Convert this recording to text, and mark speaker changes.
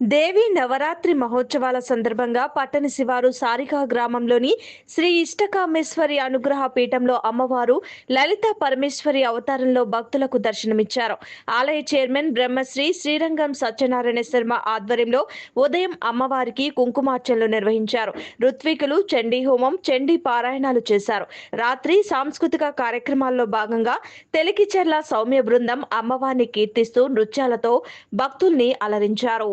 Speaker 1: దేవి నవరాత్రి మహోత్సవాల సందర్భంగా పట్టణ శివారు సారికా గ్రామంలోని శ్రీ ఇష్టకామేశ్వరి అనుగ్రహ పీఠంలో అమ్మవారు లలిత పరమేశ్వరి అవతారంలో భక్తులకు దర్శనమిచ్చారు. ఆలయ చైర్మన్ బ్రహ్మశ్రీ శ్రీరంగం సత్యనారాయణ శర్మ ఆధ్వర్యంలో ఉదయం అమ్మవారికి కుంకుమార్చనలు నిర్వహించారు. ఋత్వికులు చండీ హోమం చండీ పారాయణాలు చేశారు. రాత్రి సాంస్కృతిక కార్యక్రమాల్లో భాగంగా తెలికిచెర్ల సౌమ్య బృందం అమ్మవారిని కీర్తిస్తూ నృత్యాలతో భక్తుల్ని అలరించారు.